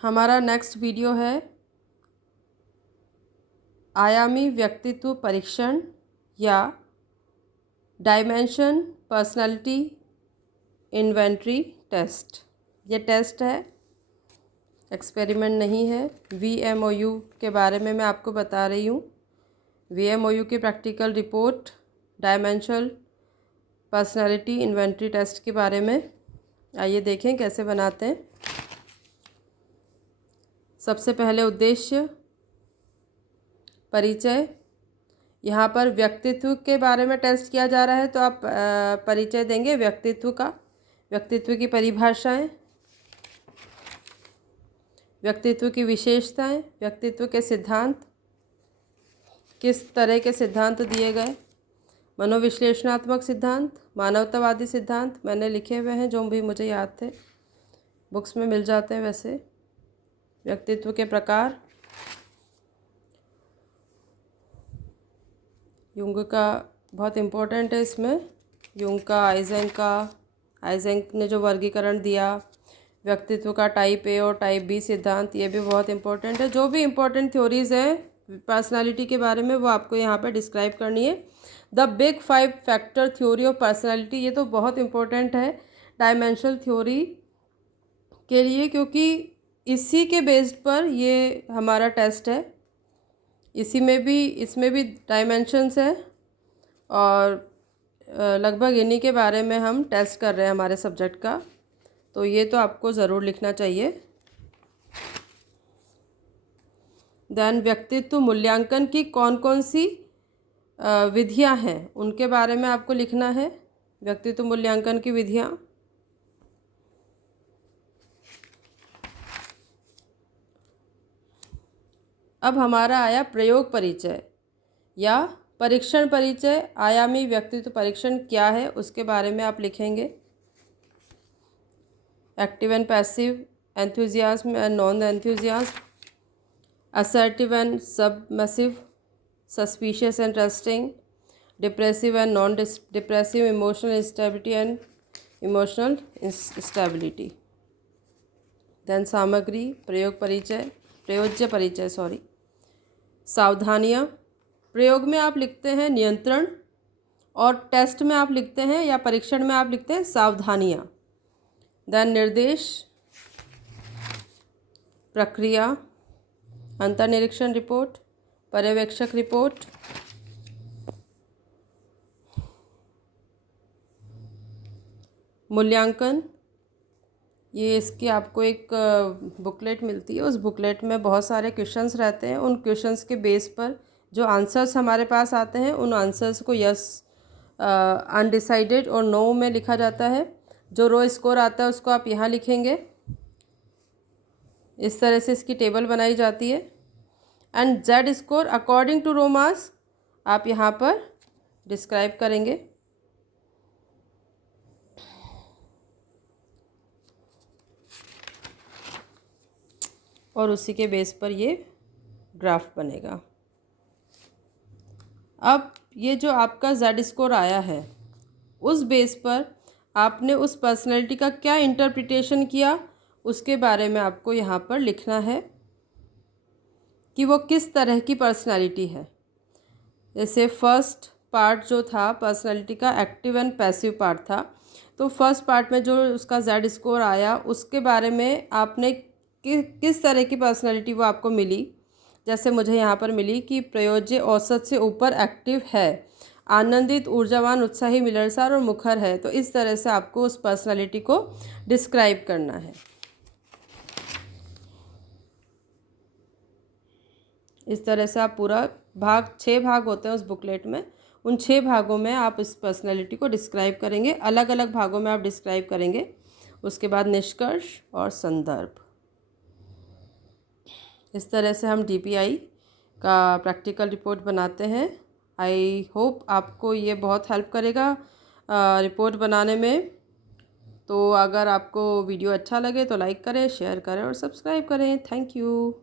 हमारा next video है आयामी व्यक्तित्व परीक्षण या डायमेंशन पर्सनालिटी इन्वेंटरी टेस्ट। ये टेस्ट है, एक्सपेरिमेंट नहीं है। VMOU के बारे में मैं आपको बता रही हूँ। VMOU की practical report dimensional personality inventory test के बारे में। आइए देखें कैसे बनाते हैं। सबसे पहले उद्देश्य, परिचय। यहाँ पर व्यक्तित्व के बारे में टेस्ट किया जा रहा है, तो आप परिचय देंगे व्यक्तित्व का, व्यक्तित्व की परिभाषाएं, व्यक्तित्व की विशेषताएं, व्यक्तित्व के सिद्धांत, किस तरह के सिद्धांत दिए गए, मनोविश्लेषणात्मक सिद्धांत, मानवतावादी सिद्धांत मैंने लिखे हुए हैं जो भी मुझे याद थे, बुक्स में मिल जाते हैं वैसे। व्यक्तित्व के प्रकार, युंग का बहुत इम्पोर्टेंट है इसमें, युंग का, आइजेंक ने जो वर्गीकरण दिया, व्यक्तित्व का टाइप A और टाइप B सिद्धांत, ये भी बहुत इम्पोर्टेंट है। जो भी इम्पोर्टेंट थ्योरीज़ हैं पर्सनालिटी के बारे में वो आपको यहाँ पे डिस्क्राइब करनी है। The big 5 factor theory of personality, ये तो बहुत इम्पोर्टेंट है डायमेंशनल थ्योरी के लिए, क्योंकि इसी के बेस्ड पर ये हमारा टेस्ट है। इसमें भी डायमेंशंस हैं और लगभग इन्हीं के बारे में हम टेस्ट कर रहे हैं हमारे सब्जेक्ट का, तो ये तो आपको ज़रूर लिखना चाहिए। देन व्यक्तित्व मूल्यांकन की कौन कौन सी विधियां हैं उनके बारे में आपको लिखना है, व्यक्तित्व मूल्यांकन की विधियां। अब हमारा आया प्रयोग परिचय या परीक्षण परिचय। आयामी व्यक्तित्व परीक्षण क्या है उसके बारे में आप लिखेंगे। Active and passive, enthusiasm and non enthusiasm, assertive and submissive, suspicious and trusting, depressive and non depressive, emotional instability and emotional stability. Then सामग्री, प्रयोज्य परिचय सावधानियाँ। प्रयोग में आप लिखते हैं नियंत्रण और टेस्ट में आप लिखते हैं या परीक्षण में आप लिखते हैं सावधानियाँ। देन निर्देश, प्रक्रिया, अंतर्निरीक्षण रिपोर्ट, पर्यवेक्षक रिपोर्ट, मूल्यांकन। ये इसकी आपको एक बुकलेट मिलती है, उस बुकलेट में बहुत सारे क्वेश्चंस रहते हैं। उन क्वेश्चंस के बेस पर जो आंसर्स हमारे पास आते हैं उन आंसर्स को यस, अनडिसाइडेड और नो में लिखा जाता है। जो रो स्कोर आता है उसको आप यहाँ लिखेंगे। इस तरह से इसकी टेबल बनाई जाती है। And Z score according to raw marks आप यहाँ पर डिस्क्राइब करेंगे। और उसी के बेस पर ये ग्राफ बनेगा। अब ये जो आपका जेड स्कोर आया है उस बेस पर आपने उस पर्सनैलिटी का क्या इंटरप्रिटेशन किया उसके बारे में आपको यहाँ पर लिखना है कि वो किस तरह की पर्सनैलिटी है। जैसे फर्स्ट पार्ट जो था पर्सनैलिटी का, एक्टिव एंड पैसिव पार्ट था, तो फर्स्ट पार्ट में जो उसका जेड स्कोर आया उसके बारे में आपने किस तरह की पर्सनैलिटी वो आपको मिली। जैसे मुझे यहाँ पर मिली कि प्रयोज्य औसत से ऊपर एक्टिव है, आनंदित, ऊर्जावान, उत्साही, मिलनसार और मुखर है। तो इस तरह से आपको उस पर्सनैलिटी को डिस्क्राइब करना है। इस तरह से आप पूरा 6 भाग होते हैं उस बुकलेट में, उन 6 भागों में आप इस पर्सनैलिटी को डिस्क्राइब करेंगे। अलग अलग भागों में आप डिस्क्राइब करेंगे। उसके बाद निष्कर्ष और संदर्भ। इस तरह से हम DPI का प्रैक्टिकल रिपोर्ट बनाते हैं। आई होप आपको ये बहुत हेल्प करेगा रिपोर्ट बनाने में। तो अगर आपको वीडियो अच्छा लगे तो लाइक करें, शेयर करें और सब्सक्राइब करें। Thank you.